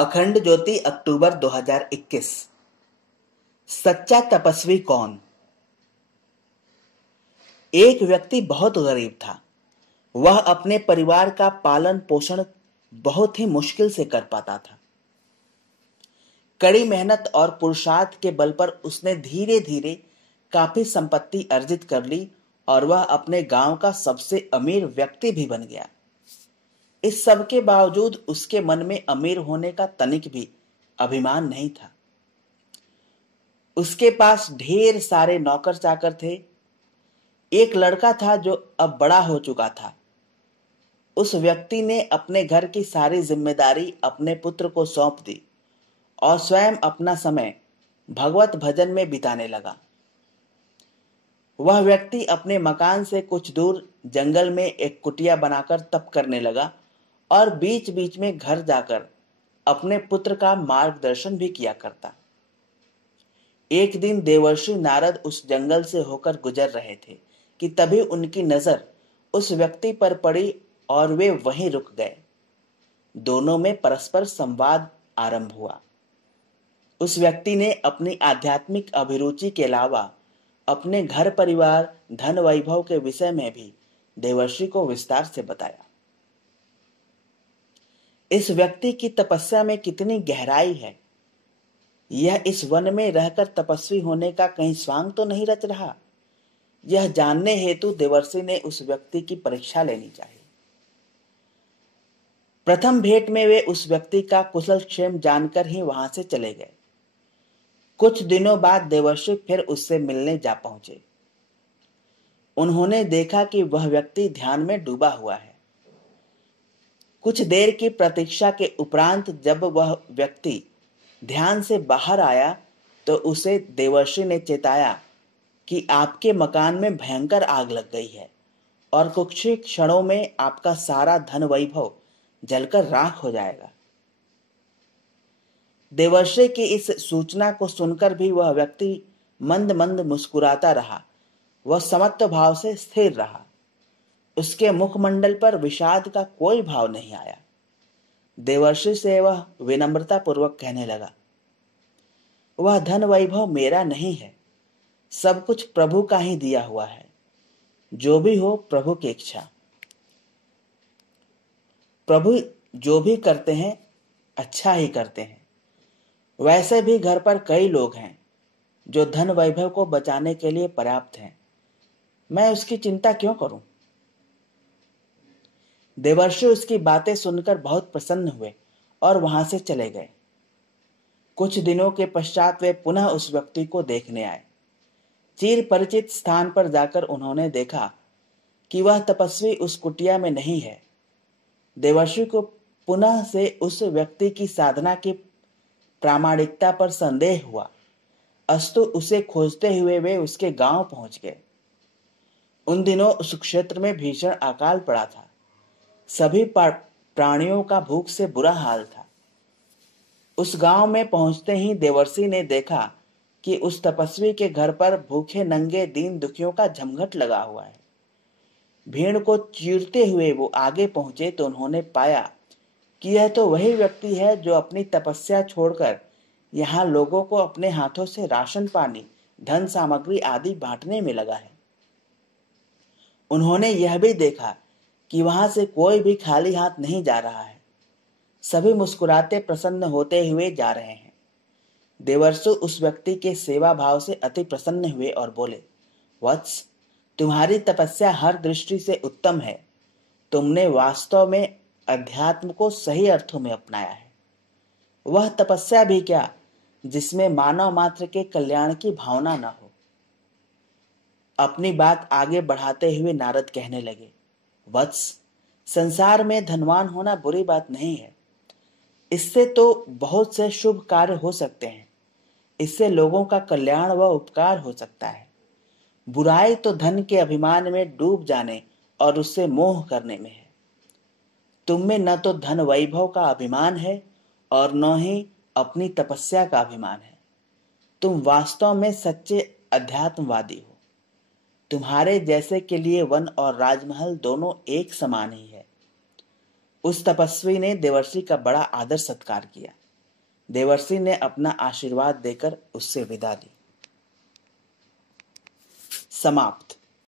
अखंड ज्योति अक्टूबर 2021। सच्चा तपस्वी कौन? एक व्यक्ति बहुत गरीब था। वह अपने परिवार का पालन पोषण बहुत ही मुश्किल से कर पाता था। कड़ी मेहनत और पुरुषार्थ के बल पर उसने धीरे धीरे काफी संपत्ति अर्जित कर ली और वह अपने गांव का सबसे अमीर व्यक्ति भी बन गया। इस सब के बावजूद उसके मन में अमीर होने का तनिक भी अभिमान नहीं था। उसके पास ढेर सारे नौकर चाकर थे। एक लड़का था जो अब बड़ा हो चुका था। उस व्यक्ति ने अपने घर की सारी जिम्मेदारी अपने पुत्र को सौंप दी और स्वयं अपना समय भगवत भजन में बिताने लगा। वह व्यक्ति अपने मकान से कुछ दूर जंगल में एक कुटिया बनाकर तप करने लगा और बीच बीच में घर जाकर अपने पुत्र का मार्गदर्शन भी किया करता। एक दिन देवर्षि नारद उस जंगल से होकर गुजर रहे थे कि तभी उनकी नजर उस व्यक्ति पर पड़ी और वे वहीं रुक गए। दोनों में परस्पर संवाद आरंभ हुआ। उस व्यक्ति ने अपनी आध्यात्मिक अभिरुचि के अलावा अपने घर परिवार धन वैभव के विषय में भी देवर्षि को विस्तार से बताया। इस व्यक्ति की तपस्या में कितनी गहराई है। यह इस वन में रहकर तपस्वी होने का कहीं स्वांग तो नहीं रच रहा। यह जानने हेतु देवर्षि ने उस व्यक्ति की परीक्षा लेनी चाहिए। प्रथम भेंट में वे उस व्यक्ति का कुशल क्षेम जानकर ही वहां से चले गए। कुछ दिनों बाद देवर्षि फिर उससे मिलने जा पहुंचे। उन्होंने देखा कि वह व्यक्ति ध्यान में डूबा हुआ है। कुछ देर की प्रतीक्षा के उपरांत जब वह व्यक्ति ध्यान से बाहर आया तो उसे देवर्षि ने चेताया कि आपके मकान में भयंकर आग लग गई है और कुछ ही क्षणों में आपका सारा धन वैभव जलकर राख हो जाएगा। देवर्षि की इस सूचना को सुनकर भी वह व्यक्ति मंद मंद मुस्कुराता रहा। वह समत्व भाव से स्थिर रहा। उसके मुखमंडल पर विषाद का कोई भाव नहीं आया। देवर्षि से वह विनम्रता पूर्वक कहने लगा, वह धन वैभव मेरा नहीं है, सब कुछ प्रभु का ही दिया हुआ है। जो भी हो प्रभु की इच्छा। प्रभु जो भी करते हैं अच्छा ही करते हैं। वैसे भी घर पर कई लोग हैं जो धन वैभव को बचाने के लिए पर्याप्त हैं। मैं उसकी चिंता क्यों करूं? देवर्षि उसकी बातें सुनकर बहुत प्रसन्न हुए और वहां से चले गए। कुछ दिनों के पश्चात वे पुनः उस व्यक्ति को देखने आए। चिर परिचित स्थान पर जाकर उन्होंने देखा कि वह तपस्वी उस कुटिया में नहीं है। देवर्षि को पुनः से उस व्यक्ति की साधना की प्रामाणिकता पर संदेह हुआ। अस्तु उसे खोजते हुए वे उसके गांव पहुंच गए। उन दिनों उस क्षेत्र में भीषण अकाल पड़ा था। सभी प्राणियों का भूख से बुरा हाल था। उस गांव में पहुंचते ही देवर्षि ने देखा कि उस तपस्वी के घर पर भूखे नंगे दीन दुखियों का जमघट लगा हुआ है। भीड़ को चीरते हुए वो आगे पहुंचे तो उन्होंने पाया कि यह तो वही व्यक्ति है जो अपनी तपस्या छोड़कर यहाँ लोगों को अपने हाथों से राशन पानी धन सामग्री आदि बांटने में लगा है। उन्होंने यह भी देखा कि वहां से कोई भी खाली हाथ नहीं जा रहा है। सभी मुस्कुराते प्रसन्न होते हुए जा रहे हैं। देवर्षि उस व्यक्ति के सेवा भाव से अति प्रसन्न हुए और बोले, वत्स, तुम्हारी तपस्या हर दृष्टि से उत्तम है। तुमने वास्तव में अध्यात्म को सही अर्थों में अपनाया है। वह तपस्या भी क्या जिसमें मानव मात्र के कल्याण की भावना न हो। अपनी बात आगे बढ़ाते हुए नारद कहने लगे, वत्स, संसार में धनवान होना बुरी बात नहीं है। इससे तो बहुत से शुभ कार्य हो सकते हैं। इससे लोगों का कल्याण व उपकार हो सकता है। बुराई तो धन के अभिमान में डूब जाने और उससे मोह करने में है। तुम में न तो धन वैभव का अभिमान है और न ही अपनी तपस्या का अभिमान है। तुम वास्तव में सच्चे अध्यात्मवादी हो। तुम्हारे जैसे के लिए वन और राजमहल दोनों एक समान ही है। उस तपस्वी ने देवर्षि का बड़ा आदर सत्कार किया। देवर्षि ने अपना आशीर्वाद देकर उससे विदा ली। समाप्त।